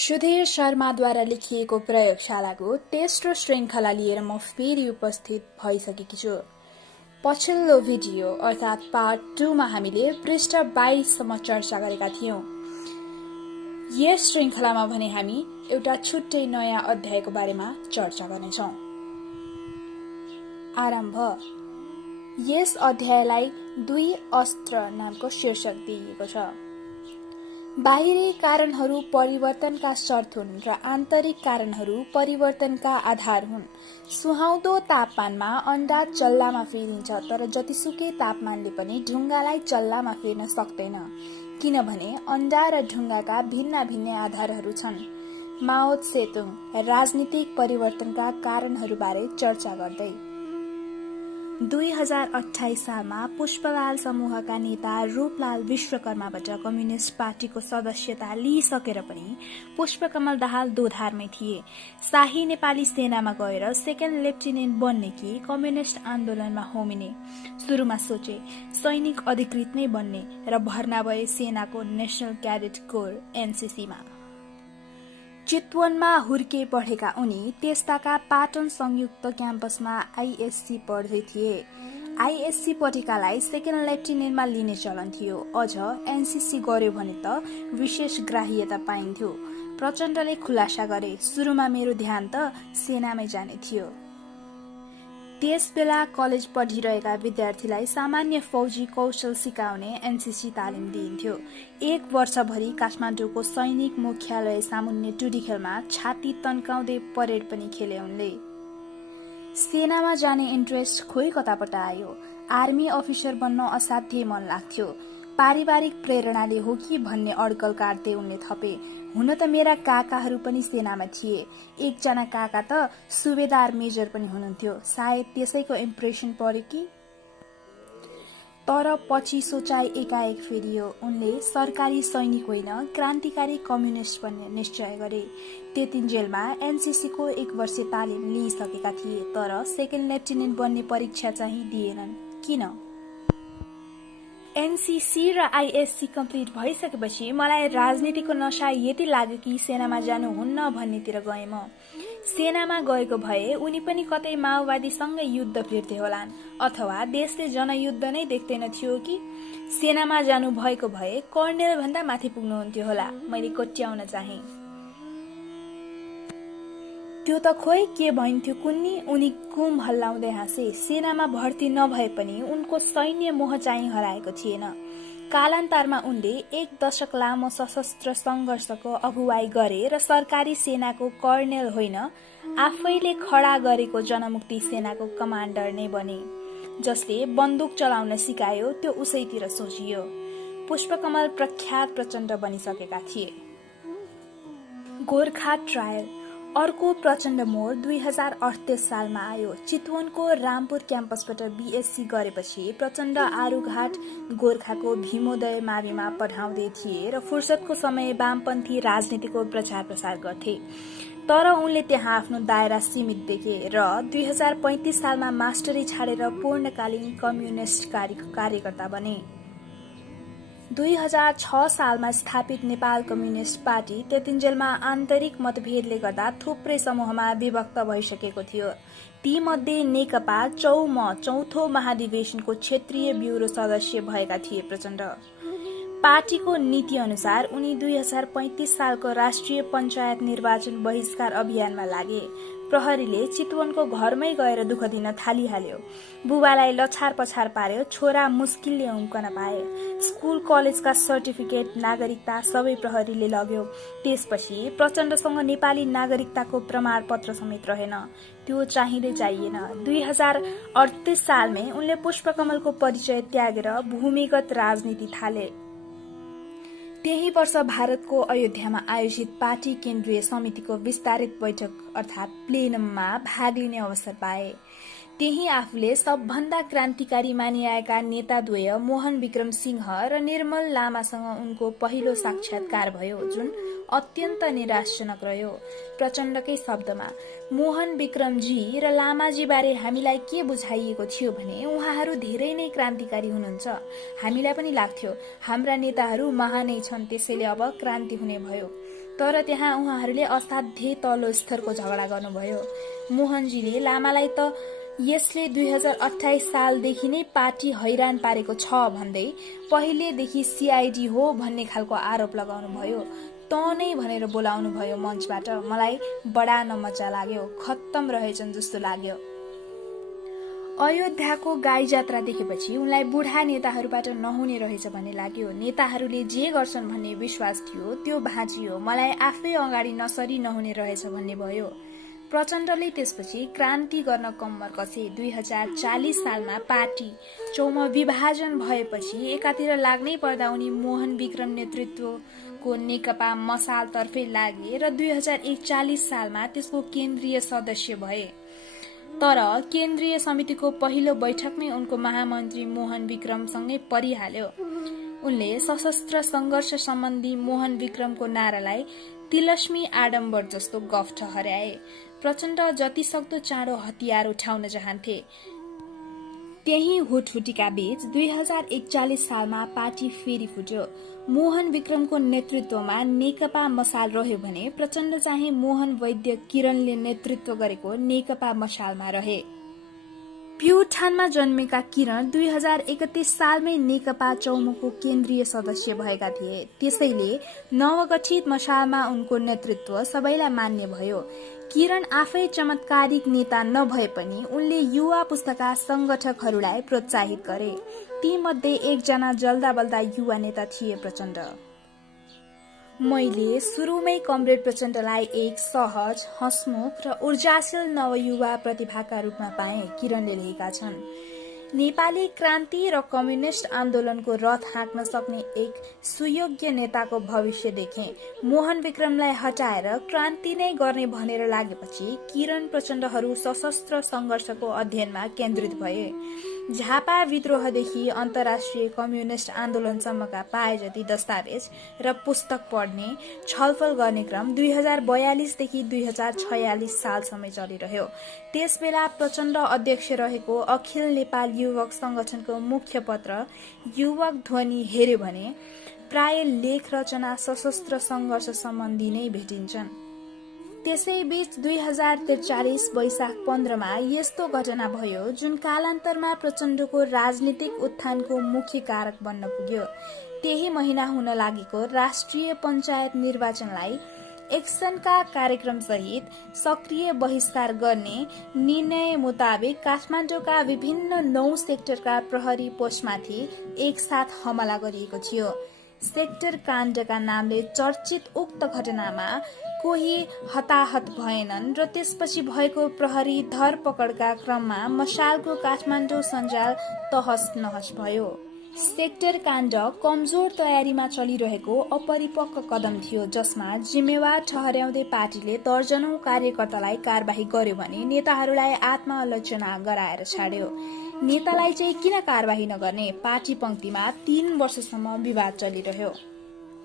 सुधीर शर्माद्वारा लेखिएको प्रयोगशालाको तेस्रो श्रृङ्खला लिएर म फेरि उपस्थित भइसकेकी छु। पछिल्लो भिडियो अर्थात् पार्ट 2 मा हामीले पृष्ठ 22 सम्म चर्चा गरेका थियौं। यस श्रृङ्खलामा भने हामी एउटा छुट्टै नयाँ अध्यायको बारेमा चर्चा गर्नेछौं। आरम्भ। यस अध्यायलाई 2 अस्त्र नामको शीर्षक दिइएको छ। बाहिरी कारणहरू परिवर्तनका शर्त हुन् र आन्तरिक कारणहरू परिवर्तनका आधार हुन्। सुहाउँदो तापमानमा अण्डा चल्लामा फेरिन्छ, तर जतिसुकै तापमानले पनि ढुङ्गालाई चल्लामा फेर्न सक्दैन, किनभने अण्डा र ढुङ्गाका भिन्न भिन्न आधारहरू छन्। माओ त्से-तुङ राजनीतिक परिवर्तनका कारणहरूबारे चर्चा गर्दै 2028 सालमा पुष्पलाल समूहका नेता रूपलाल विश्वकर्माबाट कम्युनिस्ट पार्टीको सदस्यता लिइसकेर पनि पुष्पकमल दाहाल दोधारमै थिए। शाही नेपाली सेनामा गएर सेकेन्ड लेफ्टिनेन्ट बन्ने कि कम्युनिस्ट आन्दोलनमा होमिने। सुरुमा सोचे सैनिक अधिकृत नै बन्ने र भर्ना भए सेनाको नेशनल क्याडेट कोर एनसीसीमा। चितवनमा हुर्के पढेका उनी त्यस्ताका पाटन संयुक्त क्याम्पसमा आईएससी पढ्दै थिए। आईएससी पढेकालाई सेकेन्ड लेफ्टिनेन्टमा लिने चलन थियो। अझ एनसीसी गर्यो भने त विशेष ग्राह्यता पाइन्थ्यो। प्रचण्डले खुलासा गरे, सुरुमा मेरो ध्यान त सेनामै जाने थियो। त्यसबेला कलेज पढिरहेका विद्यार्थीलाई सामान्य फौजी कौशल सिकाउने एनसीसी तालिम दिइन्थ्यो। 1 वर्षभरि काठमाडौँको सैनिक मुख्यालय सामुन्ने टुडी खेलमा छाती तन्काउँदै परेड पनि खेले उनले। सेनामा जाने इन्ट्रेस्ट खोइ कताबाट आयो। आर्मी अफिसर बन्न असाध्यै मन लाग्थ्यो। पारिवारिक प्रेरणाले हो कि भन्ने अड्कल काट्दै उनले थपे, हुन त मेरा काकाहरू पनि सेनामा थिए। एकजना काका त सुबेदार मेजर पनि हुनुहुन्थ्यो। सायद त्यसैको इम्प्रेसन पर्यो कि। तर पछि सोचाइ एकाएक फेरियो। उनले सरकारी सैनिक होइन, क्रान्तिकारी कम्युनिस्ट बन्ने निश्चय गरे। त्यतिन्जेलमा एनसीसीको 1 वर्षे तालिम लिइसकेका थिए, तर सेकेन्ड लेफ्टिनेन्ट बन्ने परीक्षा चाहिँ दिएनन्। किन? एनसीसी र आईएससी कम्प्लिट भइसकेपछि मलाई राजनीतिको नशा यति लाग्यो कि सेनामा जानुहुन्न भन्नेतिर गएँ म। सेनामा गएको भए उनी पनि कतै माओवादीसँगै युद्ध भिड्थे होलान्, अथवा देशले जनयुद्ध नै देख्दैन थियो कि। सेनामा जानु भएको भए कर्णेल भन्दा माथि पुग्नुहुन्थ्यो होला, मैले कोट्याउन चाहे। त्यो त खोइ के भइन्थ्यो कुन्नी। उनी कुम हल्लाउँदै हाँसे। सेनामा भर्ती नभए पनि उनको सैन्य मोह चाहिँ हराएको थिएन। कालान्तरमा उनले 1 दशक लामो सशस्त्र संघर्षको अगुवाई गरे र सरकारी सेनाको कर्णेल होइन, आफैले खडा गरेको जनमुक्ति सेनाको कमान्डर नै बने। जसले बन्दुक चलाउन सिकायो त्यो उसैतिर सोचियो। पुष्पकमल प्रख्यात प्रचण्ड बनिसकेका थिए। गोर्खा ट्रायल। अर्को प्रचण्ड मोड 2038 सालमा आयो। चितवनको रामपुर क्याम्पसबाट बीएससी गरेपछि प्रचण्ड आरुघाट गोर्खाको भीमोदय माविमा पढाउँदै थिए र फुर्सदको समय वामपन्थी राजनीतिको प्रचार प्रसार गर्थे। तर उनले त्यहाँ आफ्नो दायरा सीमित देखे र 2035 सालमा मास्टरी छाडेर पूर्णकालीन कम्युनिस्ट कार्यकर्ता बने। 2006 सालमा स्थापित नेपाल कम्युनिस्ट पार्टी त्यतिन्जेलमा आन्तरिक मतभेदले गर्दा थुप्रै समूहमा विभक्त भइसकेको थियो। तीमध्ये नेकपा चौथो महाधिवेशनको क्षेत्रीय ब्युरो सदस्य भएका थिए प्रचण्ड। पार्टीको नीति अनुसार उनी 2035 सालको राष्ट्रिय पञ्चायत निर्वाचन बहिष्कार अभियानमा लागे। प्रहरीले चितवनको घरमै गएर दुःख दिन थालिहाल्यो। बुबालाई लछार पछार पार्यो। छोरा मुस्किलले उम्कन पाए। स्कुल कलेजका सर्टिफिकेट, नागरिकता सबै प्रहरीले लग्यो। त्यसपछि प्रचण्डसँग नेपाली नागरिकताको प्रमाणपत्र समेत रहेन। त्यो चाहिँदै चाहिएन। 2038 सालमै उनले पुष्पकमलको परिचय त्यागेर भूमिगत राजनीति थाले। त्यही वर्ष भारतको अयोध्यामा आयोजित पार्टी केन्द्रीय समितिको विस्तारित बैठक अर्थात् प्लेनममा भाग लिने अवसर पाए। त्यही आफूले सबभन्दा क्रान्तिकारी मानिआएका नेताद्वय मोहन विक्रम सिंह र निर्मल लामासँग उनको पहिलो साक्षात्कार भयो, जुन अत्यन्त निराशजनक रह्यो। प्रचण्डकै शब्दमा, मोहन विक्रमजी र लामाजी बारे हामीलाई के बुझाइएको थियो भने उहाँहरू धेरै नै क्रान्तिकारी हुनुहुन्छ। हामीलाई पनि लाग्थ्यो हाम्रा नेताहरू महानै छन्, त्यसैले अब क्रान्ति हुने भयो। तर त्यहाँ उहाँहरूले असाध्यै तल्लो स्तरको झगडा गर्नुभयो। मोहनजीले लामालाई त यसले 2028 सालदेखि नै पार्टी हैरान पारेको छ भन्दै पहिलेदेखि सीआईडी हो भन्ने खालको आरोप लगाउनुभयो। त नै भनेर बोलाउनु भयो मञ्चबाट। मलाई बडा नमजा लाग्यो, खत्तम रहेछन् जस्तो लाग्यो। अयोध्याको गाई जात्रा देखेपछि उनलाई बुढा नेताहरूबाट नहुने रहेछ भन्ने लाग्यो। नेताहरूले जे गर्छन् भन्ने विश्वास थियो त्यो भाँचियो। मलाई आफै अगाडि नसरी नहुने रहेछ भन्ने भयो। प्रचण्डले त्यसपछि क्रान्ति गर्न कम्मर कसे। 2040 सालमा पार्टी चौमा विभाजन भएपछि एकातिर लाग्नै पर्दा उनी मोहन विक्रम नेतृत्वको नेकपा मसाल तर्फै लागे र 2041 सालमा त्यसको केन्द्रीय सदस्य भए। तर केन्द्रीय समितिको पहिलो बैठकमै उनको महामन्त्री मोहन विक्रमसँगै परिहाल्यो। उनले सशस्त्र संघर्ष सम्बन्धी मोहन विक्रमको नारालाई तिलस्मी आडम्बर जस्तो गफ ठहर्याए। प्रचण्ड जतिसक्दो चाँडो हतियार उठाउन चाहन्थे। त्यही हुटहुटीका बीच 2041 सालमा पार्टी फेरि फुट्यो। मोहन विक्रमको नेतृत्वमा नेकपा मसाल रह्यो भने प्रचण्ड चाहिँ मोहन वैद्य किरणले नेतृत्व गरेको नेकपा मसालमा रहे। प्युठानमा जन्मेका किरण 2031 सालमै नेकपा चौमको केन्द्रीय सदस्य भएका थिए। त्यसैले नवगठित मसालमा उनको नेतृत्व सबैलाई मान्य भयो। किरण आफै चमत्कारिक नेता नभए पनि उनले युवा पुस्ताका संगठकहरूलाई प्रोत्साहित गरे। तीमध्ये एकजना जल्दा बल्दा युवा नेता थिए प्रचण्ड। मैले सुरुमै कमरेड प्रचण्डलाई एक सहज, हँसमुख र ऊर्जाशील नवयुवा प्रतिभाका रूपमा पाए, किरणले लेखेका छन्। नेपाली क्रान्ति र कम्युनिष्ट आन्दोलनको रथ हाँक्न सक्ने एक सुयोग्य नेताको भविष्य देखे। मोहन विक्रमलाई हटाएर क्रान्ति नै गर्ने भनेर लागेपछि किरण प्रचण्डहरू सशस्त्र संघर्षको अध्ययनमा केन्द्रित भए। झापा विद्रोहदेखि अन्तर्राष्ट्रिय कम्युनिष्ट आन्दोलनसम्मका पाए जति दस्तावेज र पुस्तक पढ्ने, छलफल गर्ने क्रम 2042 देखि 2046 सालसम्म चलिरह्यो। त्यसबेला प्रचण्ड अध्यक्ष रहेको अखिल नेपाल युवक संगठनको मुख्य पत्र युवक ध्वनि हेर्यो भने प्राय लेख रचना सशस्त्र संघर्ष सम्बन्धी नै भेटिन्छन्। त्यसैबीच 2043 वैशाख 15मा यस्तो घटना भयो जुन कालान्तरमा प्रचण्डको राजनीतिक उत्थानको मुख्य कारक बन्न पुग्यो। त्यही महिना हुन लागेको राष्ट्रिय पञ्चायत निर्वाचनलाई एक्सनका कार्यक्रम सहित सक्रिय बहिष्कार गर्ने निर्णय मुताबिक काठमाडौँका विभिन्न 9 सेक्टरका प्रहरी पोस्टमाथि एकसाथ हमला गरिएको थियो। सेक्टर काण्डका नामले चर्चित उक्त घटनामा कोही हताहत भएनन् र त्यसपछि भएको प्रहरी धरपकडका क्रममा मशालको काठमाडौँ सञ्जाल तहस नहस भयो। सेक्टर काण्ड कमजोर तयारीमा चलिरहेको अपरिपक्व कदम थियो, जसमा जिम्मेवार ठहर्याउँदै पार्टीले दर्जनौं कार्यकर्तालाई कारबाही गर्यो भने नेताहरूलाई आत्मालोचना गराएर छाड्यो। नेतालाई चाहिँ किन कारबाही नगर्ने? पार्टी पंक्तिमा 3 वर्षसम्म विवाद चलिरह्यो।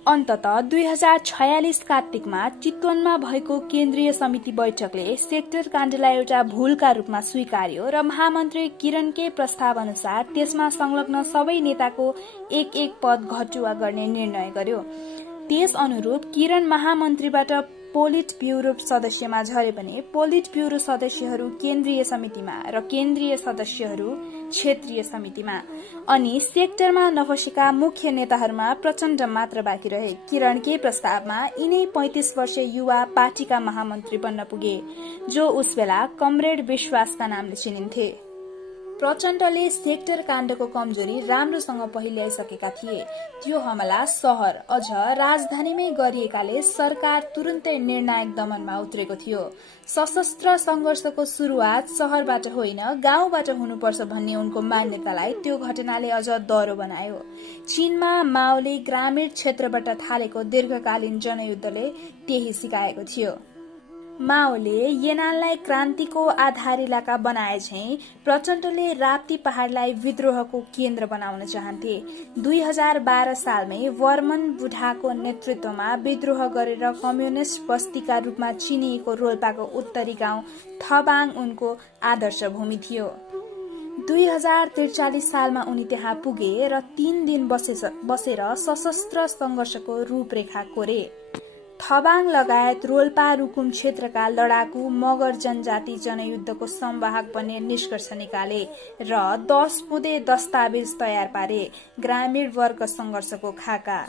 अन्ततः 2046 कार्तिकमा चितवनमा भएको केन्द्रीय समिति बैठकले सेक्टर काण्डलाई एउटा भूलका रूपमा स्वीकार्यो र महामन्त्री किरणकै प्रस्ताव अनुसार त्यसमा संलग्न सबै नेताको एक पद घटुवा गर्ने निर्णय गर्यो। त्यस अनुरूप किरण महामन्त्रीबाट पोलिट ब्युरो सदस्यमा झरे भने पोलिट ब्युरो सदस्यहरू केन्द्रीय समितिमा र केन्द्रीय सदस्यहरू क्षेत्रीय समितिमा। अनि सेक्टरमा नफसेका मुख्य नेताहरूमा प्रचण्ड मात्र बाँकी रहे। किरणकै प्रस्तावमा यिनै 35 वर्षीय युवा पार्टीका महामन्त्री बन्न पुगे, जो उसबेला कमरेड विश्वासका नामले चिनिन्थे। प्रचण्डले सेक्टर काण्डको कमजोरी राम्रोसँग पहिल्याइसकेका थिए। त्यो हमला शहर अझ राजधानीमै गरिएकाले सरकार तुरुन्तै निर्णायक दमनमा उत्रेको थियो। सशस्त्र संघर्षको सुरुवात शहरबाट होइन गाउँबाट हुनुपर्छ भन्ने उनको मान्यतालाई त्यो घटनाले अझ दह्रो बनायो। चीनमा माओले ग्रामीण क्षेत्रबाट थालेको दीर्घकालीन जनयुद्धले त्यही सिकाएको थियो। माओले येनाललाई क्रान्तिको आधार इलाका बनाए झैं प्रचण्डले राप्ती पहाड़लाई विद्रोहको केन्द्र बनाउन चाहन्थे। 2012 सालमै वर्मन बुढाको नेतृत्वमा विद्रोह गरेर कम्युनिष्ट बस्तीका रूपमा चिनिएको रोल्पाको उत्तरी गाउँ थबाङ उनको आदर्श भूमि थियो। 2043 सालमा उनी त्यहाँ पुगे र 3 दिन बसेर सशस्त्र संघर्षको रूपरेखा कोरे। थबाङ लगायत रोल्पा रुकुम क्षेत्रका लडाकु मगर जनजाति जनयुद्धको संवाहक बन्ने निष्कर्ष निकाले र 10 बुँदे दस्तावेज तयार पारे। ग्रामीण वर्ग संघर्षको खाका।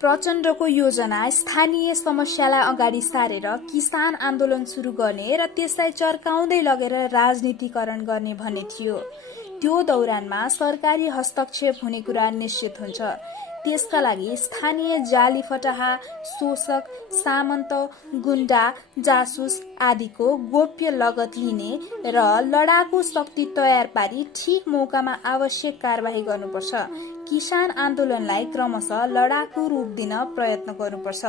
प्रचण्डको योजना स्थानीय समस्यालाई अगाडि सारेर किसान आन्दोलन शुरू गर्ने र त्यसलाई चर्काउँदै लगेर राजनीतिकरण गर्ने भन्ने थियो। त्यो दौरानमा सरकारी हस्तक्षेप हुने कुरा निश्चित हुन्छ। त्यसका लागि स्थानीय जाली फटाहा, शोषक, सामन्त, गुण्डा, जासुस आदिको गोप्य लगत लिने र लडाकु शक्ति तयार पारी ठिक मौकामा आवश्यक कार्यवाही गर्नुपर्छ। किसान आन्दोलनलाई क्रमशः लडाकु रूप दिन प्रयत्न गर्नुपर्छ।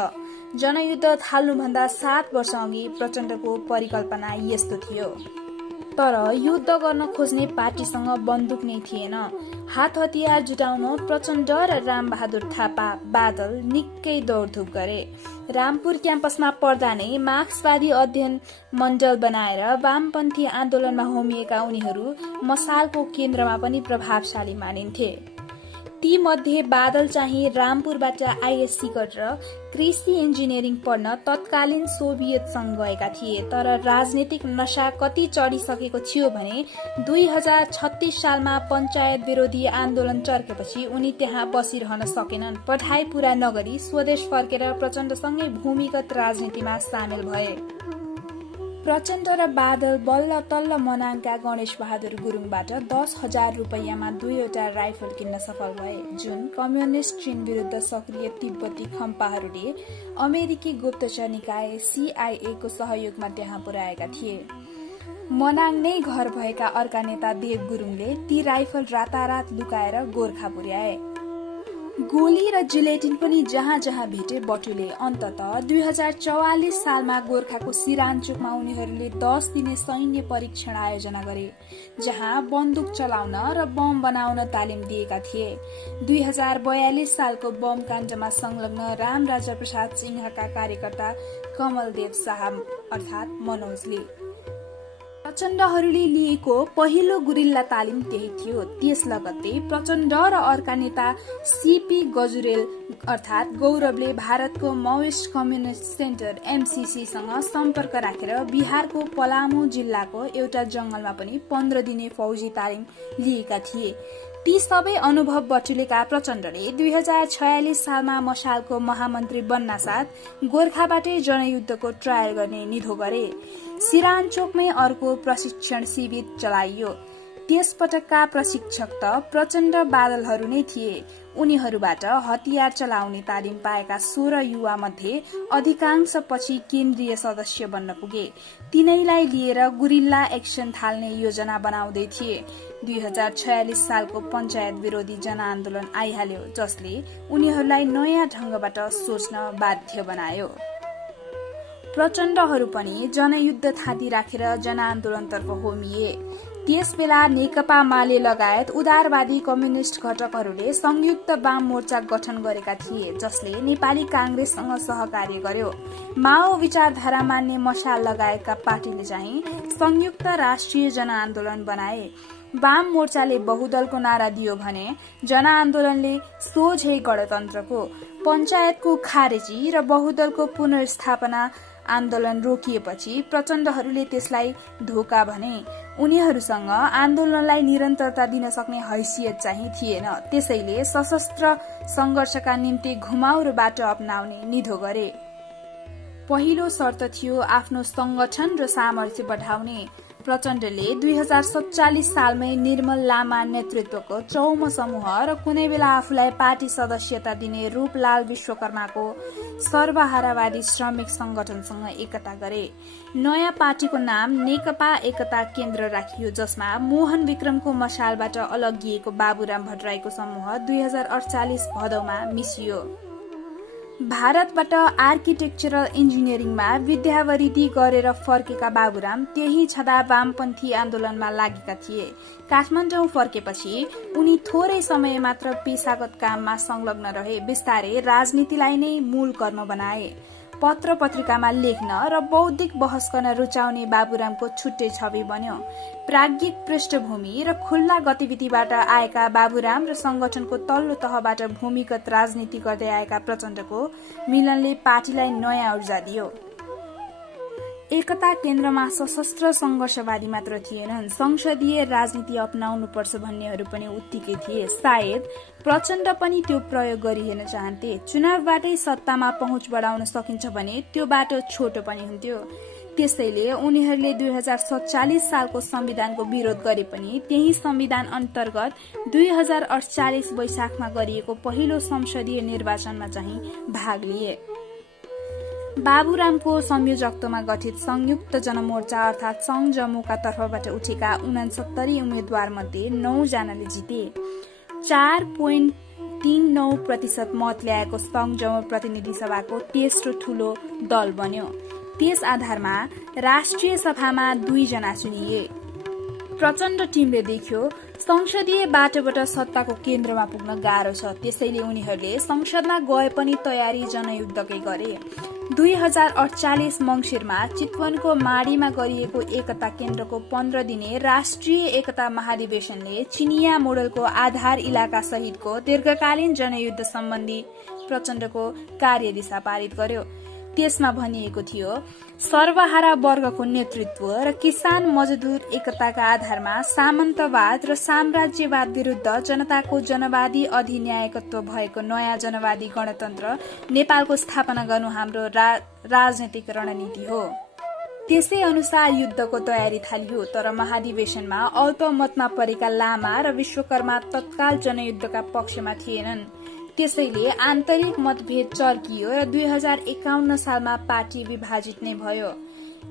जनयुद्ध थाल्नुभन्दा 7 वर्ष अघि प्रचण्डको परिकल्पना यस्तो थियो। तर युद्ध गर्न खोज्ने पार्टीसँग बन्दुक नै थिएन। हात हतियार जुटाउन प्रचण्ड र रामबहादुर थापा बादल निकै दौडधुप गरे। रामपुर क्याम्पसमा पढ्दा नै मार्क्सवादी अध्ययन मण्डल बनाएर वामपन्थी आन्दोलनमा होमिएका उनीहरू मसालको केन्द्रमा पनि प्रभावशाली मानिन्थे। ती मध्ये बादल चाहिँ रामपुरबाट आइएससी गरेर कृषि इन्जिनियरिङ पढ्न तत्कालीन सोभियत संघ गएका थिए। तर राजनीतिक नशा कति चढिसकेको थियो भने 2036 सालमा पञ्चायत विरोधी आन्दोलन चर्केपछि उनी त्यहाँ बसिरहन सकेनन्। पढाइ पूरा नगरी स्वदेश फर्केर प्रचण्डसँगै भूमिगत राजनीतिमा सामेल भए। प्रचण्ड र बादल बल्ल तल्ल मनाङका गणेश बहादुर गुरुङबाट 10,000 रुपैयाँमा 2वटा राइफल किन्न सफल भए, जुन कम्युनिस्ट चीन विरुद्ध सक्रिय तिब्बती खम्पाहरूले अमेरिकी गुप्तचर निकाय CIA को सहयोगमा त्यहाँ पुर्याएका थिए। मनाङ नै घर भएका अर्का नेता देव गुरुङले ती राइफल रातारात लुकाएर गोर्खा पुर्याए। गोली र जिलेटिन पनि जहाँ जहाँ भेटे बटुले। अन्ततः 2044 सालमा गोर्खाको सिरानचोकमा उनीहरूले 10 दिने सैन्य परीक्षण आयोजना गरे, जहाँ बन्दुक चलाउन र बम बनाउन तालिम दिएका थिए। 2042 सालको बम काण्डमा संलग्न रामराजा प्रसाद सिंहका कार्यकर्ता कमलदेव शाह अर्थात मनोजले प्रचण्डहरूले लिएको पहिलो गुरिल्ला तालिम त्यही थियो। त्यस लगत्तै प्रचण्ड र अर्का नेता CP गजुरेल अर्थात गौरवले भारतको माओइस्ट कम्युनिस्ट सेन्टर MCC सँग सम्पर्क राखेर बिहारको पलामू जिल्लाको एउटा जंगलमा पनि 15 दिने फौजी तालिम लिएका थिए। ती सबै अनुभव बटुलेका प्रचण्डले 2046 सालमा मशालको महामन्त्री बन्नासाथ गोर्खाबाटै जनयुद्धको ट्रायल गर्ने निधो गरे। सिरानचोकमै अर्को प्रशिक्षण शिविर चलाइयो। त्यसपटकका प्रशिक्षक त प्रचण्ड बादलहरू नै थिए। उनीहरूबाट हतियार चलाउने तालिम पाएका 16 युवा मध्ये अधिकांश पछि केन्द्रीय सदस्य बन्न पुगे। तिनैलाई लिएर गुरिल्ला एक्सन थाल्ने योजना बनाउँदै थिए। 2046 सालको पञ्चायत विरोधी जनआन्दोलन आइहाल्यो, जसले उनीहरूलाई नयाँ ढंगबाट सोच्न बाध्य बनायो। प्रचण्डहरू पनि जनयुद्ध थाती राखेर जनआन्दोलनतर्फ होमिए। त्यसबेला नेकपा माले लगायत उदारवादी कम्युनिस्ट घटकहरूले संयुक्त वाम मोर्चा गठन गरेका थिए, जसले नेपाली कांग्रेससँग सहकार्य गर्यो। माओ विचारधारा मान्ने मशाल लगायतका पार्टीले चाहिँ संयुक्त राष्ट्रिय जनआन्दोलन बनाए। वाम मोर्चाले बहुदलको नारा दियो भने जनआन्दोलनले सोझै गणतन्त्रको, पञ्चायतको खारेजी र बहुदलको पुनर्स्थापना आन्दोलन रोकिएपछि प्रचण्डहरूले त्यसलाई धोका भने। उनीहरूसँग आन्दोलनलाई निरन्तरता दिन सक्ने हैसियत चाहिँ थिएन। त्यसैले सशस्त्र संघर्षका निम्ति घुमाउरो बाटो अपनाउने निधो गरे। पहिलो शर्त थियो आफ्नो संगठन र सामर्थ्य बढाउने। प्रचण्डले 2047 सालमै निर्मल लामा नेतृत्वको चौमो समूह र कुनै बेला आफूलाई पार्टी सदस्यता दिने रूपलाल विश्वकर्माको सर्वहारावादी श्रमिक संगठनसँग एकता गरे। नयाँ पार्टीको नाम नेकपा एकता केन्द्र राखियो, जसमा मोहन विक्रमको मशालबाट अलगिएको बाबुराम भट्टराईको समूह 2048 भदौमा मिसियो। भारतबाट आर्किटेक्चरल इन्जिनियरिङमा विद्यावरिधि गरेर फर्केका बाबुराम त्यही छँदा वामपन्थी आन्दोलनमा लागेका थिए। काठमाडौँ फर्केपछि उनी थोरै समय मात्र पेशागत काममा संलग्न रहे। बिस्तारै राजनीतिलाई नै मूल कर्म बनाए। पत्र पत्रिकामा लेख्न र बौद्धिक बहस गर्न रुचाउने बाबुरामको छुट्टै छवि बन्यो। प्राज्ञिक पृष्ठभूमि र खुल्ला गतिविधिबाट आएका बाबुराम र संगठनको तल्लो तहबाट भूमिगत राजनीति गर्दै आएका प्रचण्डको मिलनले पार्टीलाई नयाँ ऊर्जा दियो। एकता केन्द्रमा सशस्त्र संघर्षवादी मात्र थिएनन्, संसदीय राजनीति अपनाउनुपर्छ भन्नेहरू पनि उत्तिकै थिए। सायद प्रचण्ड पनि त्यो प्रयोग गरिहेर्न चाहन्थे। चुनावबाटै सत्तामा पहुँच बढाउन सकिन्छ भने त्यो बाटो छोटो पनि हुन्थ्यो। त्यसैले उनीहरूले 2047 सालको संविधानको विरोध गरे पनि त्यही संविधान अन्तर्गत 2048 वैशाखमा गरिएको पहिलो संसदीय निर्वाचनमा चाहिँ भाग लिए। बाबुरामको संयोजकत्वमा गठित संयुक्त जनमोर्चा अर्थात संघ जमुका तर्फबाट उठेका 69 उम्मेद्वार मध्ये 9 जनाले जिते। 4.39% मत ल्याएको संघ जमु प्रतिनिधि सभाको तेस्रो ठूलो दल बन्यो। त्यस आधारमा राष्ट्रिय सभामा 2 जना चुनिए। प्रचण्ड टिमले देख्यो संसदीय बाटोबाट सत्ताको केन्द्रमा पुग्न गाह्रो छ, त्यसैले उनीहरूले संसदमा गए पनि तयारी जनयुद्धकै गरे। 2048 मंसिरमा चितवनको माडीमा गरिएको एकता केन्द्रको 15 दिने राष्ट्रिय एकता महाधिवेशनले चिनिया मोडलको आधार इलाका सहितको दीर्घकालीन जनयुद्ध सम्बन्धी प्रचण्डको कार्यदिशा पारित गर्यो। त्यसमा भनिएको थियो सर्वहारा वर्गको नेतृत्व र किसान मजदुर एकताका आधारमा सामन्तवाद र साम्राज्यवाद विरुद्ध जनताको जनवादी अधिन्यायकत्व भएको नयाँ जनवादी गणतन्त्र नेपालको स्थापना गर्नु हाम्रो राजनीतिक रणनीति हो। त्यसै अनुसार युद्धको तयारी थालियो। तर महाधिवेशनमा अल्पमतमा परेका लामा र विश्वकर्मा तत्काल जनयुद्धका पक्षमा थिएनन्। त्यसैले आन्तरिक मतभेद चर्कियो र 2051 सालमा पार्टी विभाजित नै भयो।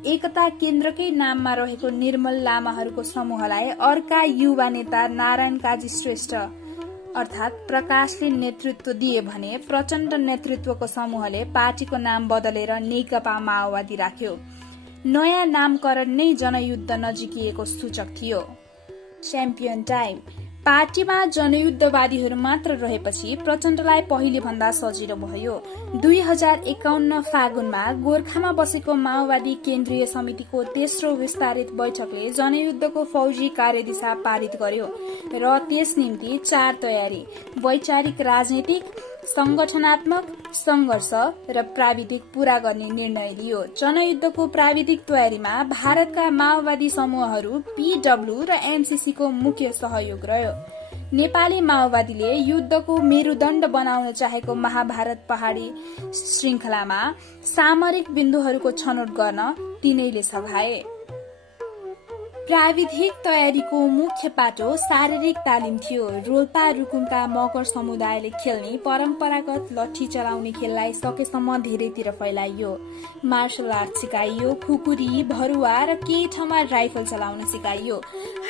एकता केन्द्रकै नाममा रहेको निर्मल लामाहरूको समूहलाई अर्का युवा नेता नारायण काजी श्रेष्ठ अर्थात प्रकाशले नेतृत्व दिए भने प्रचण्ड नेतृत्वको समूहले पार्टीको नाम बदलेर नेकपा माओवादी राख्यो। नयाँ नामकरण नै जनयुद्ध नजिकिएको सूचक थियो। च्याम्पियन टाइम पार्टीमा जनयुद्धवादीहरू मात्र रहेपछि प्रचण्डलाई पहिले भन्दा सजिलो भयो। 2051 फागुनमा गोर्खामा बसेको माओवादी केन्द्रीय समितिको तेस्रो विस्तारित बैठकले जनयुद्धको फौजी कार्यदिशा पारित गर्यो र त्यस निम्ति 4 तयारी वैचारिक राजनीतिक संगठनात्मक संघर्ष र प्राविधिक पूरा गर्ने निर्णय लियो। जनयुद्धको प्राविधिक तयारीमा भारतका माओवादी समूहहरू पीडब्ल्यू र एमसीसी को मुख्य सहयोग रह्यो। नेपाली माओवादीले युद्धको मेरुदण्ड बनाउन चाहेको महाभारत पहाडी श्रृंखलामा सामरिक बिन्दुहरूको छनौट गर्न तिनैले सघाए। प्राविधिक तयारीको मुख्य पाटो शारीरिक तालिम थियो। रोल्पा रुकुमका मगर समुदायले खेल्ने परम्परागत लट्ठी चलाउने खेललाई सकेसम्म धेरैतिर फैलाइयो। Marshal art सिकाइयो। खुकुरी भरुवा र केही ठाउँमा राइफल चलाउन सिकाइयो।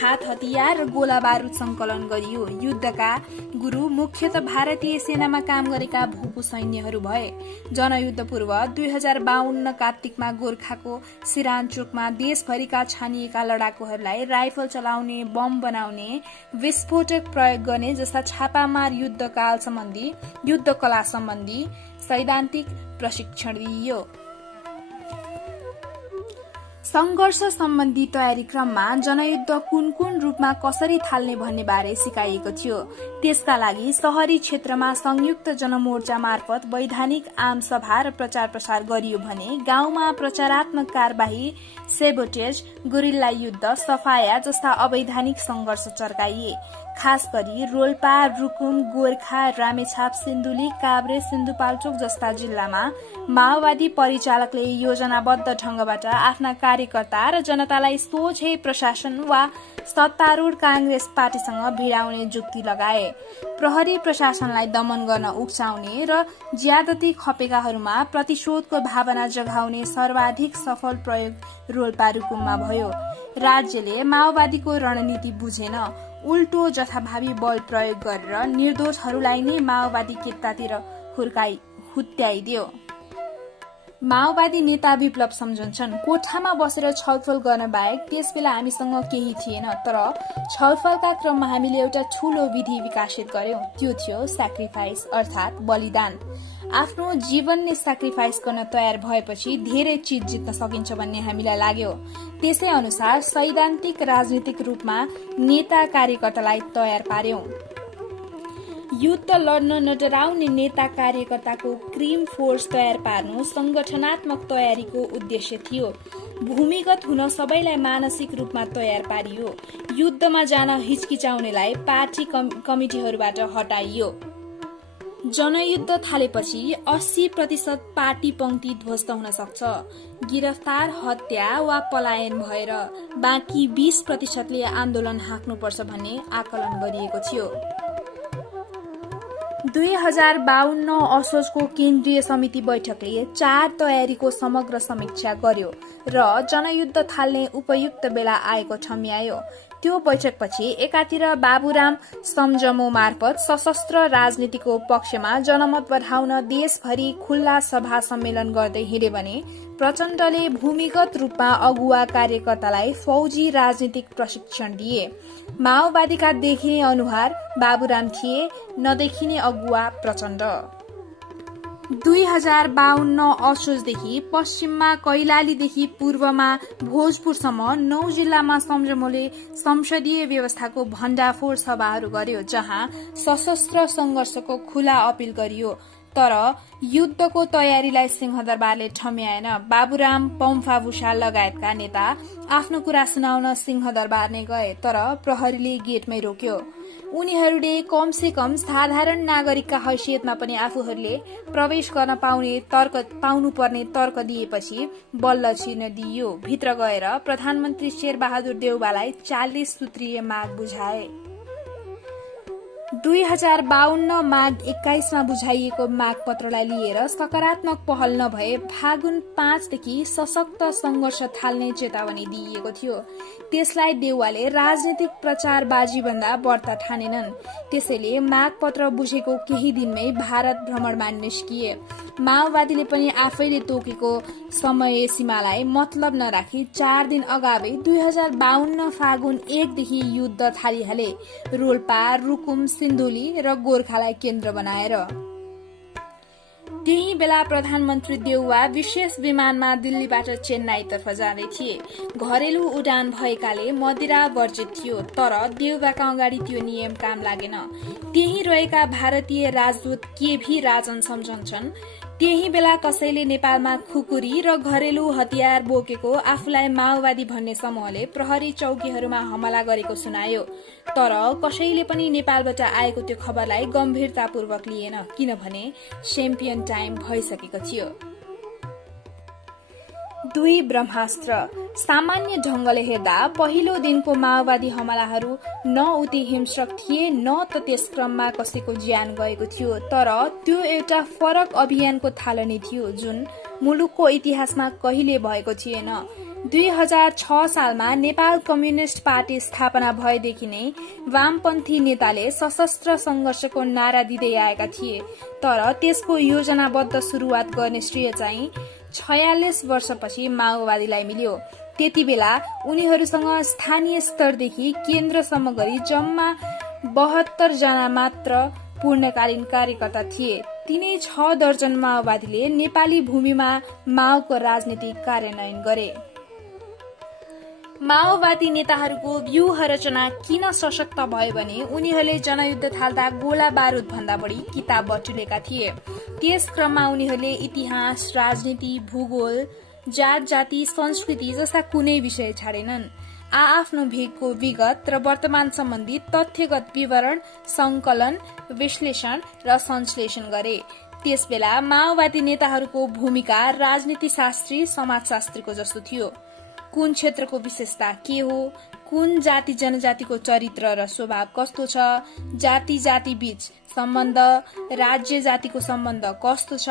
हात हतियार र गोला बारुद संकलन गरियो। युद्धका गुरु मुख्यतः भारतीय सेनामा काम गरेका भूपू सैन्यहरू भए। जनयुद्ध पूर्व 2052 कार्तिकमा गोर्खाको सिरानचोकमा देशभरिका छानिएका लडाकुहरूलाई राइफल चलाउने, बम बनाउने, विस्फोटक प्रयोग गर्ने जस्ता छापामार युद्ध कला सम्बन्धी सैद्धान्तिक प्रशिक्षण दिइयो। संघर्ष सम्बन्धी तयारी क्रममा जनयुद्ध कुन कुन रूपमा कसरी थाल्ने भन्ने बारे सिकाइएको थियो। त्यसका लागि शहरी क्षेत्रमा संयुक्त जनमोर्चा मार्फत वैधानिक आम सभा र प्रचार प्रसार गरियो भने गाउँमा प्रचारात्मक कारबाही, सेबोटेज, गुरिल्ला युद्ध, सफाया जस्ता अवैधानिक संघर्ष चर्काइए। खास गरी रोल्पा, रुकुम, गोर्खा, रामेछाप, सिन्धुली, काभ्रे, सिन्धुपाल्चोक जस्ता जिल्लामा माओवादी परिचालकले योजनाबद्ध ढंगबाट आफ्ना कार्यकर्ता र जनतालाई सोझै प्रशासन वा सत्तारूढ कांग्रेस पार्टीसँग भिडाउने जुक्ति लगाए। प्रहरी प्रशासनलाई दमन गर्न उक्साउने र ज्यादती खपेकाहरूमा प्रतिशोधको भावना जगाउने सर्वाधिक सफल प्रयोग रोल्पा रुकुममा भयो। राज्यले माओवादीको रणनीति बुझेन, उल्टो जथाभावी बल प्रयोग गरेर निर्दोषहरूलाई नै माओवादी केतातिर हुत्याइदियो। माओवादी नेता विप्लव सम्झन्छन्, कोठामा बसेर छलफल गर्न बाहेक त्यसबेला हामीसँग केही थिएन, तर छलफलका क्रममा हामीले एउटा ठूलो विधि विकसित गर्यौं। त्यो थियो स्याक्रिफाइस अर्थात बलिदान। आफ्नो जीवन नै सेक्रिफाइस गर्न तयार भएपछि धेरै चीज जित्न सकिन्छ भन्ने हामीलाई लाग्यो। त्यसै अनुसार सैद्धान्तिक राजनीतिक रूपमा नेता कार्यकर्तालाई तयार पार्यौं। युद्ध लड्न नडराउने नेता कार्यकर्ताको क्रिम फोर्स तयार पार्नु संगठनात्मक तयारीको उद्देश्य थियो। भूमिगत हुन सबैलाई मानसिक रूपमा तयार पारियो। युद्धमा जान हिचकिचाउनेलाई पार्टी कमिटीहरूबाट हटाइयो। जनयुद्ध थालेपछि 80% पार्टी पंक्ति ध्वस्त हुन सक्छ, गिरफ्तार, हत्या वा पलायन भएर। बाँकी 20%ले आन्दोलन हाँक्नुपर्छ भन्ने आकलन गरिएको थियो। 2052 असोजको केन्द्रीय समिति बैठकले 4 तयारीको समग्र समीक्षा गर्यो र जनयुद्ध थाल्ने उपयुक्त बेला आएको ठम्यायो। त्यो बैठकपछि एकातिर बाबुराम सम्झमो मार्फत सशस्त्र राजनीतिको पक्षमा जनमत बढाउन देशभरि खुल्ला सभा सम्मेलन गर्दै हिँडे भने प्रचण्डले भूमिगत रूपमा अगुवा कार्यकर्तालाई फौजी राजनीतिक प्रशिक्षण दिए। माओवादीका देखिने अनुहार बाबुराम थिए, नदेखिने अगुवा प्रचण्ड। 2052 असोजदेखि पश्चिममा कैलालीदेखि पूर्वमा भोजपुरसम्म 9 जिल्लामा सम्झमोले संसदीय व्यवस्थाको भण्डाफोड सभाहरू गर्यो, जहाँ सशस्त्र संघर्षको खुला अपील गरियो। तर युद्धको तयारीलाई सिंहदरबारले ठम्याएन। बाबुराम, पम्फा भूषाल लगायतका नेता आफ्नो कुरा सुनाउन सिंहदरबार नै गए, तर प्रहरीले गेटमै रोक्यो। उनीहरूले कमसे कम साधारण नागरिकका हैसियतमा पनि आफूहरूले प्रवेश गर्न पाउनुपर्ने तर्क दिएपछि बल्ल छिर्न दिइयो। भित्र गएर प्रधानमन्त्री शेरबहादुर देउवालाई 40 सूत्रीय माग बुझाए। 2052 माघ 21 मा बुझाइएको मागपत्रलाई लिएर सकारात्मक पहल नभए फागुन 5 देखि सशक्त संघर्ष थाल्ने चेतावनी दिइएको थियो। त्यसलाई देउवाले राजनीतिक प्रचारबाजी भन्दा बढ्ता ठानेनन्। त्यसैले मागपत्र बुझेको केही दिनमै भारत भ्रमणमा निस्किए। माओवादीले पनि आफैले तोकेको समय सीमालाई मतलब नराखी 4 दिन अगावै 2052 फागुन 1 देखि युद्ध थालिहाले, रोल्पा, रुकुम, सिन्धुली र गोर्खालाई केन्द्र बनाएर। त्यही बेला प्रधानमन्त्री देउवा विशेष विमानमा दिल्लीबाट चेन्नाईतर्फ जाँदै थिए। घरेलु उडान भएकाले मदिरा वर्जित थियो, तर देउवाका अगाडि त्यो नियम काम लागेन। त्यही रहेका भारतीय राजदूत के.भी. राजन सम्झन्छन्, त्यही बेला कसैले नेपालमा खुकुरी र घरेलु हतियार बोकेको आफूलाई माओवादी भन्ने समूहले प्रहरी चौकीहरूमा हमला गरेको सुनायो। तर कसैले पनि नेपालबाट आएको त्यो खबरलाई गम्भीरतापूर्वक लिएन, किनभने च्याम्पियन टाइम भइसकेको थियो। 2 ब्रह्मास्त्र। सामान्य ढंगले हेर्दा पहिलो दिनको माओवादी हमलाहरू न उति हिंस्रक थिए, न त त्यस क्रममा कसैको ज्यान गएको थियो। तर त्यो एउटा फरक अभियानको थालनी थियो, जुन मुलुकको इतिहासमा कहिले भएको थिएन। 2006 सालमा नेपाल कम्युनिष्ट पार्टी स्थापना भएदेखि नै वामपन्थी नेताले सशस्त्र संघर्षको नारा दिँदै आएका थिए, तर त्यसको योजनाबद्ध शुरूआत गर्ने श्रेय चाहिँ 46 वर्षपछि माओवादीलाई मिल्यो। त्यति बेला उनीहरूसँग स्थानीय स्तरदेखि केन्द्रसम्म गरी जम्मा 72 जना मात्र पूर्णकालीन कार्यकर्ता थिए। तिनै 6 दर्जन माओवादीले नेपाली भूमिमा माओको राजनीतिक कार्यान्वयन गरे। माओवादी नेताहरूको व्यूह रचना किन सशक्त भयो भने उनीहरूले जनयुद्ध थाल्दा गोला बारूद भन्दा बढी किताब बटुलेका थिए। त्यस क्रममा उनीहरूले इतिहास, राजनीति, भूगोल, जात जाति, संस्कृति जस्ता कुनै विषय छाडेनन्। आफ्नो भेगको विगत र वर्तमान सम्बन्धी तथ्यगत विवरण, संकलन, विश्लेषण र संश्लेषण गरे। त्यसबेला माओवादी नेताहरूको भूमिका राजनीतिशास्त्री, समाजशास्त्रीको जस्तो थियो। कुन क्षेत्रको विशेषता के हो, कुन जाति जनजातिको चरित्र र स्वभाव कस्तो छ, जाति जाति बीच सम्बन्ध, राज्य जातिको सम्बन्ध कस्तो छ,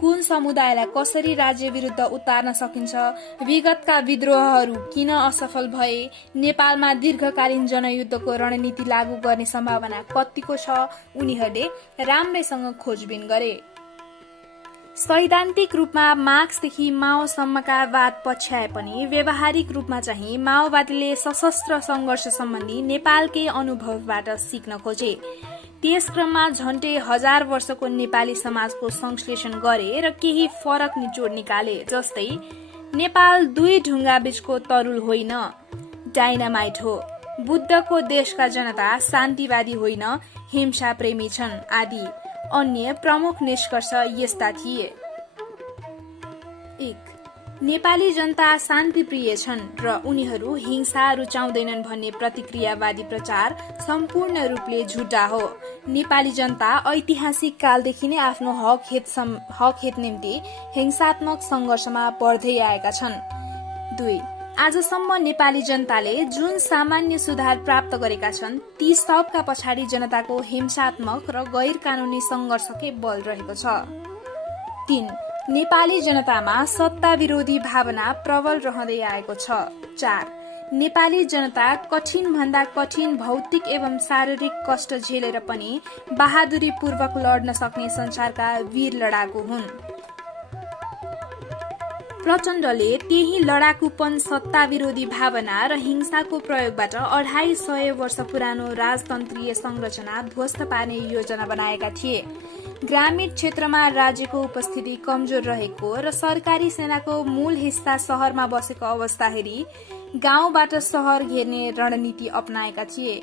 कुन समुदायलाई कसरी राज्य विरुद्ध उतार्न सकिन्छ, विगतका विद्रोहहरू किन असफल भए, नेपालमा दीर्घकालीन जनयुद्धको रणनीति लागू गर्ने सम्भावना कतिको छ, उनीहरूले राम्रैसँग खोजबिन गरे। सैद्धान्तिक रूपमा मार्क्सदेखि माओसम्मका वाद पछ्याए पनि व्यावहारिक रूपमा चाहिँ माओवादीले सशस्त्र संघर्ष सम्बन्धी नेपालकै अनुभवबाट सिक्न खोजे। त्यस क्रममा झण्डै 1000 वर्षको नेपाली समाजको संश्लेषण गरे र केही फरक निचोड निकाले। जस्तै नेपाल दुई ढुङ्गा बीचको तरुल होइन, डाइनामाइट हो। बुद्धको देशका जनता शान्तिवादी होइन, हिंसा प्रेमी छन् आदि अन्य प्रमुख निष्कर्ष यस्ता थिए। 1. नेपाली जनता शान्तिप्रिय छन् र उनीहरू हिंसा रुचाउँदैनन् भन्ने प्रतिक्रियावादी प्रचार सम्पूर्ण रूपले झुटा हो। नेपाली जनता ऐतिहासिक कालदेखि नै आफ्नो हक हित निम्ति हिंसात्मक संघर्षमा बढ्दै आएका छन्। 2. आजसम्म नेपाली जनताले जुन सामान्य सुधार प्राप्त गरेका छन् ती सबका पछाडि जनताको हिंसात्मक र गैर कानूनी संघर्षकै बल रहेको छ। 3. नेपाली जनतामा सत्ता विरोधी भावना प्रबल रहँदै आएको छ। 4. नेपाली जनता कठिन भन्दा कठिन भौतिक एवं शारीरिक कष्ट झेलेर पनि बहादुरी पूर्वक लड्न सक्ने संसारका वीर लडाकु हुन्। प्रचण्डले त्यही लडाकुपन, सत्ता विरोधी भावना र हिंसाको प्रयोगबाट 250 वर्ष पुरानो राजतन्त्रीय संरचना ध्वस्त पार्ने योजना बनाएका थिए। ग्रामीण क्षेत्रमा राज्यको उपस्थिति कमजोर रहेको र सरकारी सेनाको मूल हिस्सा शहरमा बसेको अवस्था हेरी गाउँबाट शहर घेर्ने रणनीति अपनाएका थिए।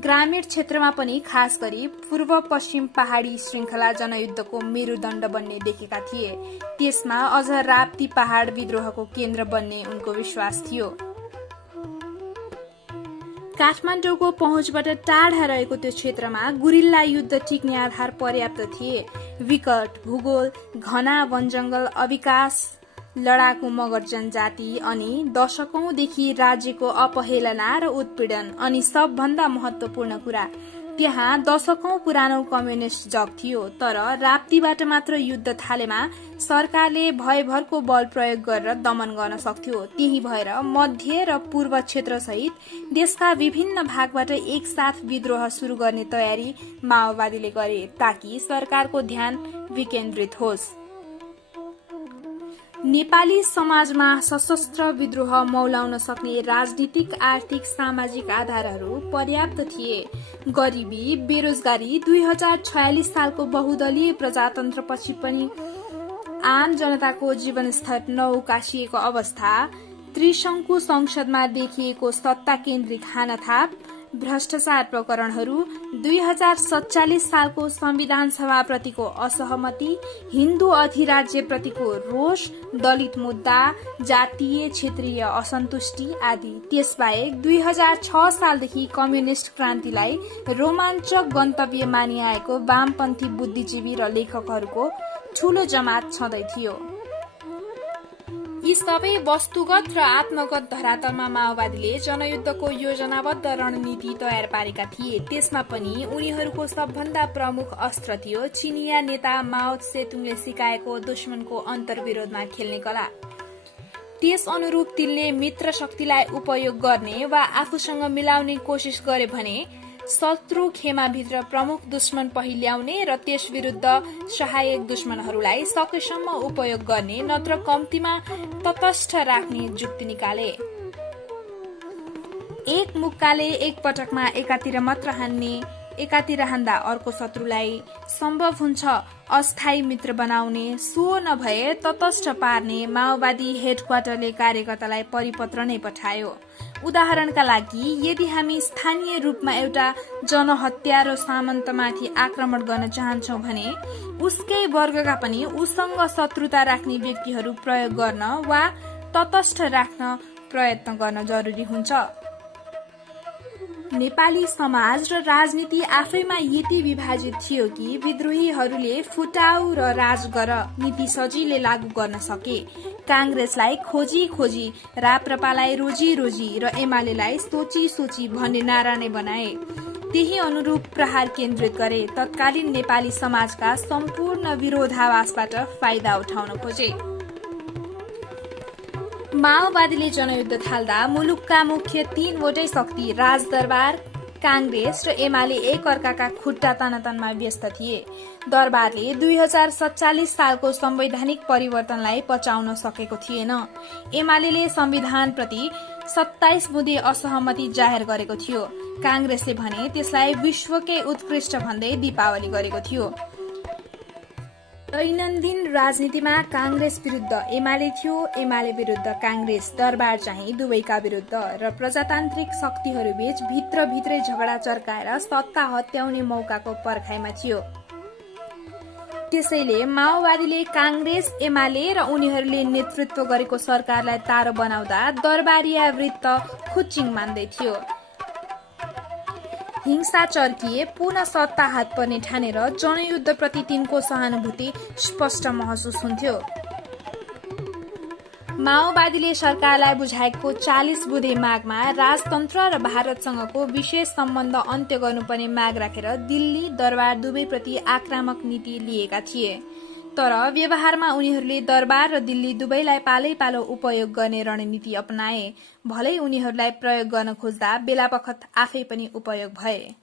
ग्रामीण क्षेत्रमा पनि खास गरी पूर्व पश्चिम पहाड़ी श्रृंखला जनयुद्धको मेरुदण्ड बन्ने देखेका थिए। त्यसमा अझ राप्ती पहाड़ विद्रोहको केन्द्र बन्ने उनको विश्वास थियो। काठमाडौँको पहुँचबाट टाढा रहेको त्यो क्षेत्रमा गुरिल्ला युद्ध टिक्ने आधार पर्याप्त थिए। विकट भूगोल, घना वनजंगल, अविकास, लडाकु मगर जनजाति अनि दशकौंदेखि राज्यको अपहेलना र उत्पीडन अनि सबभन्दा महत्वपूर्ण कुरा त्यहाँ दशकौं पुरानो कम्युनिस्ट जग थियो। तर राप्तीबाट मात्र युद्ध थालेमा सरकारले भयभरको बल प्रयोग गरेर दमन गर्न सक्थ्यो। त्यही भएर मध्य र पूर्व क्षेत्र सहित देशका विभिन्न भागबाट एकसाथ विद्रोह शुरू गर्ने तयारी माओवादीले गरे ताकि सरकारको ध्यान विकेन्द्रित होस्। नेपाली समाजमा सशस्त्र विद्रोह मौलाउन सक्ने राजनीतिक, आर्थिक, सामाजिक आधारहरू पर्याप्त थिए। गरिबी, बेरोजगारी, 2046 सालको बहुदलीय प्रजातन्त्रपछि पनि आम जनताको जीवनस्तर नउकासिएको अवस्था, त्रिशंकु संसदमा देखिएको सत्ता केन्द्रित हानाथाप, भ्रष्टाचार प्रकरणहरू, 2047 सालको संविधान सभाप्रतिको असहमति, हिन्दू अधिराज्य प्रतिको रोष, दलित मुद्दा, जातीय क्षेत्रीय असन्तुष्टि आदि। त्यसबाहेक 2006 सालदेखि कम्युनिस्ट क्रान्तिलाई रोमाञ्चक गन्तव्य मानिआएको वामपन्थी बुद्धिजीवी र लेखकहरूको ठूलो जमात छँदै थियो। यी सबै वस्तुगत र आत्मगत धरातलमा माओवादीले जनयुद्धको योजनाबद्ध रणनीति तयार पारेका थिए। त्यसमा पनि उनीहरूको सबभन्दा प्रमुख अस्त्र थियो चिनिया नेता माओ सेतुङले सिकाएको दुश्मनको अन्तर्विरोधमा खेल्ने कला। त्यस अनुरूप तिनले मित्र शक्तिलाई उपयोग गर्ने वा आफूसँग मिलाउने कोशिश गरे भने शत्रु खेमाभित्र प्रमुख दुश्मन पहिल्याउने र त्यस विरुद्ध सहायक दुश्मनहरूलाई सकेसम्म उपयोग गर्ने नत्र कम्तीमा तटस्थ राख्ने जुक्ति निकाले। एक मुक्काले एक पटकमा एकातिर मात्र हान्ने, एकातिर हान्दा अर्को शत्रुलाई सम्भव हुन्छ अस्थायी मित्र बनाउने, सो नभए तटस्थ पार्ने माओवादी हेडक्वार्टरले कार्यकर्तालाई परिपत्र नै पठायो। उदाहरणका लागि यदि हामी स्थानीय रूपमा एउटा जनहत्या र सामन्तमाथि आक्रमण गर्न चाहन्छौं भने उसकै वर्गका पनि उसँग शत्रुता राख्ने व्यक्तिहरू प्रयोग गर्न वा तटस्थ राख्न प्रयत्न गर्न जरुरी हुन्छ। नेपाली समाज र राजनीति आफैमा यति विभाजित थियो कि विद्रोहीहरूले फुटाउ र राज गर नीति सजिलै लागू गर्न सके। कांग्रेसलाई खोजी खोजी, राप्रपालाई रोजी रोजी र एमालेलाई सोची सोची भन्ने नारा नै बनाए। त्यही अनुरूप प्रहार केन्द्रित गरे। तत्कालीन नेपाली समाजका सम्पूर्ण विरोधाभासबाट फाइदा उठाउन खोजे। माओवादीले जनयुद्ध थाल्दा मुलुकका मुख्य 3वटै शक्ति राजदरबार, कांग्रेस र एमाले एक अर्काका खुट्टा तानातानमा व्यस्त थिए। दरबारले 2047 सालको संवैधानिक परिवर्तनलाई पचाउन सकेको थिएन। एमाले संविधान प्रति 27 बुँदे असहमति जाहेर गरेको थियो। कांग्रेसले भने त्यसलाई विश्वकै उत्कृष्ट भन्दै दीपावली गरेको थियो। दैनन्दिन राजनीतिमा कांग्रेस विरुद्ध एमाले थियो, एमाले विरुद्ध कांग्रेस, दरबार चाहिँ दुवैका विरुद्ध र प्रजातान्त्रिक शक्तिहरूबीच भित्रभित्रै झगडा चर्काएर सत्ता हत्याउने मौकाको पर्खाइमा थियो। त्यसैले माओवादीले कांग्रेस, एमाले र उनीहरूले नेतृत्व गरेको सरकारलाई तारो बनाउँदा दरबारिया वृत्त खुच्चिङ मान्दै थियो। हिंसा चर्किए, पुनः सत्ता हात पर्ने ठानेर जनयुद्धप्रति तिनको सहानुभूति स्पष्ट महसुस हुन्थ्यो। माओवादीले सरकारलाई बुझाएको 40 बुँदे मागमा राजतन्त्र र भारतसँगको विशेष सम्बन्ध अन्त्य गर्नुपर्ने माग राखेर दिल्ली, दरबार दुवैप्रति आक्रामक नीति लिएका थिए। तर व्यवहारमा उनीहरूले दरबार र दिल्ली दुवैलाई पालै पालो उपयोग गर्ने रणनीति अपनाए। भलै उनीहरूलाई प्रयोग गर्न खोज्दा बेलाबखत आफै पनि उपयोग भए।